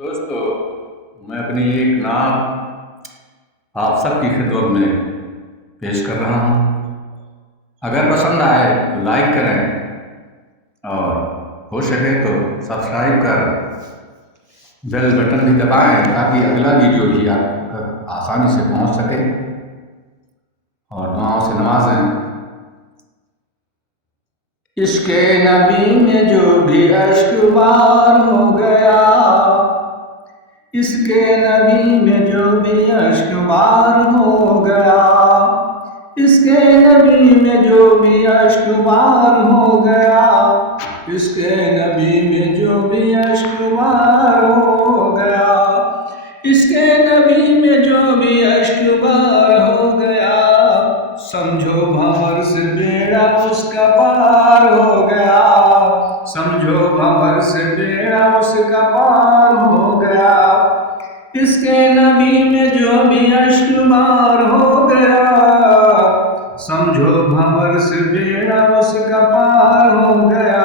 दोस्तों, मैं अपनी एक नात आप सबकी खिदमत में पेश कर रहा हूँ। अगर पसंद आए तो लाइक करें और हो सके तो सब्सक्राइब कर बेल बटन भी दबाएं ताकि अगला वीडियो भी आप तक आसानी से पहुँच सके और दुआओं से नवाजें। इश्क़े नबी में जो भी अश्क बार हो गया, इश्क़े नबी में जो भी अश्क बार हो गया, इश्क़े नबी में जो भी अश्क बार हो गया, इश्क़े नबी में जो भी अश्क बार हो गया, इश्क़े नबी में जो भी अश्क बार हो गया, समझो भंवर से बेड़ा उसका पार हो गया, समझो भंवर से बेड़ा उसका पार हो गया, इश्क़े नबी में जो भी अश्क बार हो गया, समझो भंवर से बेड़ा उसका पार हो गया,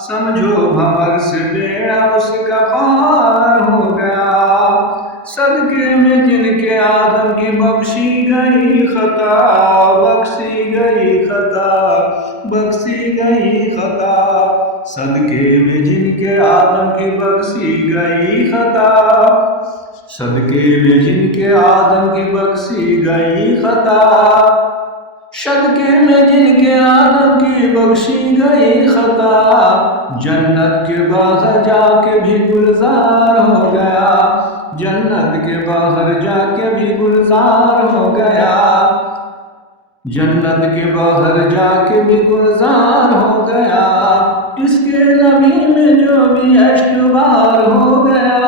समझो भंवर से बेड़ा उसका पार हो गया। सदके में जिनके आदम की बख्शी गई खता, बख्शी गई खता, बख्शी गई खता, सदके में जिनके आदम की बख्शी गई खता, सदके में जिनके आदम की बख्शी गई खता, सदके में जिनके आदम की बख्शी गई खता, जन्नत के बाहर जाके भी गुलजार हो गया, जन्नत के बाहर जाके भी गुलजार हो गया, जन्नत के बाहर जाके भी गुलजार हो गया, इश्क़े नबी में जो भी अश्क बार हो गया,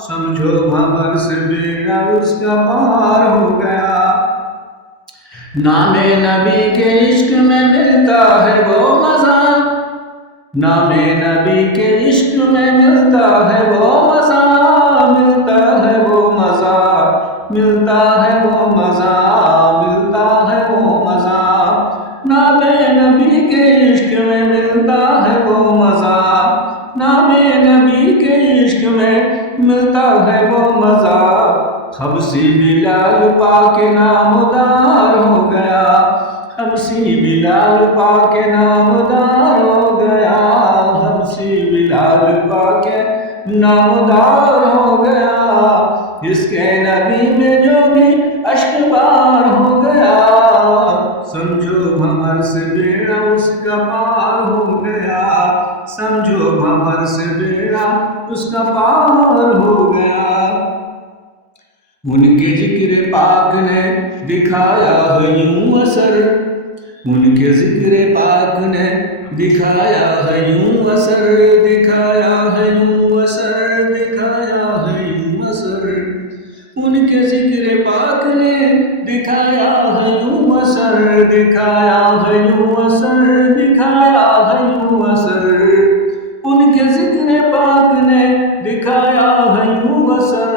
समझो भंवर से बेड़ा उसका पार हो गया। नामे नबी के इश्क में मिलता है वो मज़ा, नामे नबी के इश्क में मिलता है वो मज़ा, मिलता है वो मज़ा, मिलता है वो मज़ा, मिलता है वो मज़ा, नामे नबी के इश्क में मिलता है वो मज़ा, नामे नबी के इश्क में मिलता है वो मज़ा, हबसी बिलाल पाके नामदार हो गया, हबसी बिलाल पाके नामदार हो गया, हबसी बिलाल पाके नामदार हो गया, इश्क़े नबी में जो भी अश्क बार हो गया, समझो भंवर से बेड़ा उसका पार हो गया, समझो भंवर से बेड़ा उसका पार हो गया। उनके जिक्र पाक ने दिखाया है यूं असर, उनके जिक्र पाक ने दिखाया है यूं असर, दिखाया है यूं असर, दिखाया है यूं असर, उनके जिक्र पाक ने दिखाया है यूं असर, दिखाया है यूं असर, दिखाया है यूं असर, उनके जिक्र पाक ने दिखाया है यूं असर,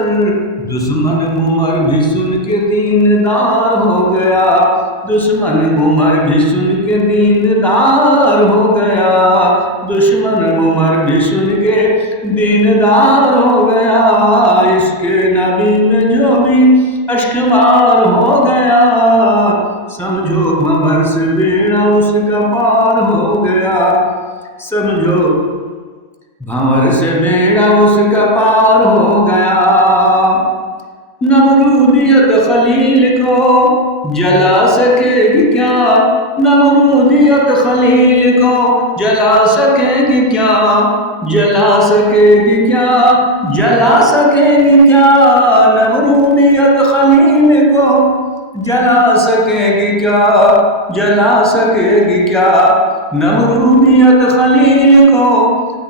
दुश्मन उमर भी सुन के दीनदार हो गया, दुश्मन उमर भी सुन के दीनदार हो गया, दुश्मन उमर भी सुन के दीनदार हो गया, इश्क़े नबी में जो भी अश्क बार हो गया, समझो भंवर से बेड़ा उसका पार हो गया, समझो भंवर से बेड़ा उसका पार हो गया। नमरूदियत खलील को जला सकेगी क्या, नमरूदियत खलील को जला सकेगी क्या, जला सकेगी क्या, जला सकेगी क्या, नमरूदियत खलील को जला सकेगी क्या, जला सकेगी क्या, नमरूदियत खलील को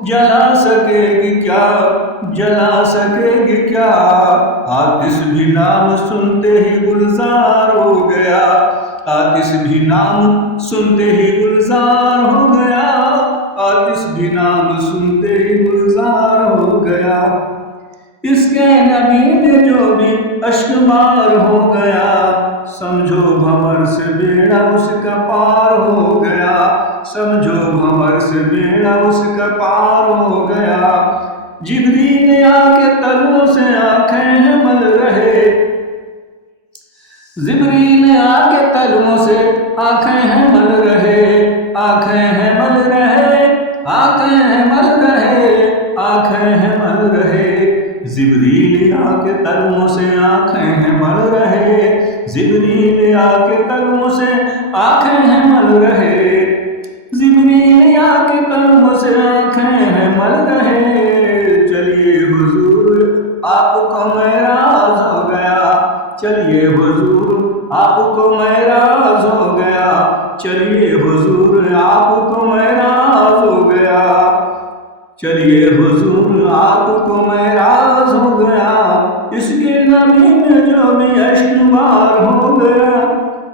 जला सकेगी क्या, जला सकेगी क्या, आतिश भी नाम सुनते ही गुलजार हो गया, आतिश भी नाम सुनते ही गुलजार हो गया, आतिश भी नाम सुनते ही गुलजार हो गया, इश्क़े नबी में जो भी अश्क बार हो गया, समझो भंवर से बेड़ा उसका पार हो गया, समझो भंवर से बेड़ा उसका पार हो गया, जिब्रील आके तलवों से आंखें मल रहे, जिब्रील आके तलवों से आंखें मल रहे, आंखें मल रहे, आंखें मल रहे, आंखें मल रहे। जिब्रील आके तलवों से आंखें मल रहे, जिब्रील आके तलवों से आंखें मल रहे, जिब्रील आके तलवों से आंखें मल रहे। चलिए हुजूर आपको मेराज हो गया, चलिए हुजूर आपको मेराज हो गया, चलिए हुजूर आपको मेराज हो गया, चलिए हुजूर आपको मेराज हो गया। इसके नबी में जो भी अश्कबार हो गया,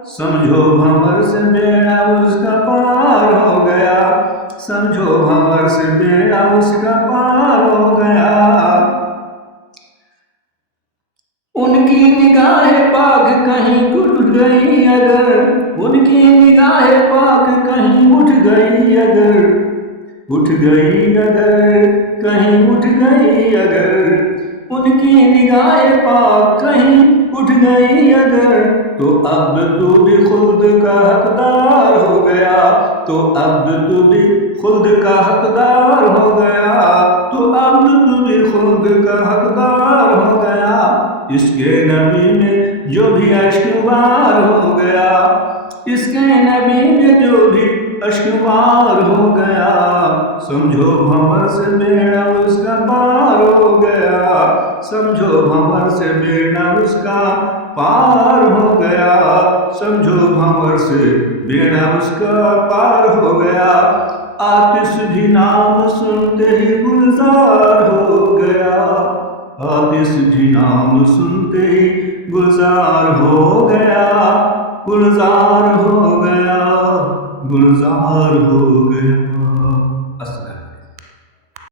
समझो भंवर से बेड़ा उसका पार हो गया, समझो भंवर से बेड़ा उसका पार हो गया। उनकी निगाह पाक कहीं उठ गई अगर, उनकी निगाह पाक कहीं उठ गई अगर, उठ गई अगर, कहीं उठ गई अगर, उनकी निगाह पाक कहीं उठ गई अगर, तो अब तू भी खुद का हकदार हो गया, तो अब तू भी खुद का हकदार हो गया, तो अब तू भी खुद का हकदार हो गया। इसके नबी में जो भी अश्कबार हो गया, इसके नबी में जो भी अश्कबार हो गया, समझो भंवर से बेड़ा उसका पार हो गया, समझो भंवर से बेड़ा उसका पार हो गया, समझो भंवर से बेड़ा उसका पार हो गया। आतिश भी नाम सुनते ही गुलजार हो गया, आतिश भी नाम सुनते ही गुलजार हो गया, गुलजार हो गया, गुलजार हो गया।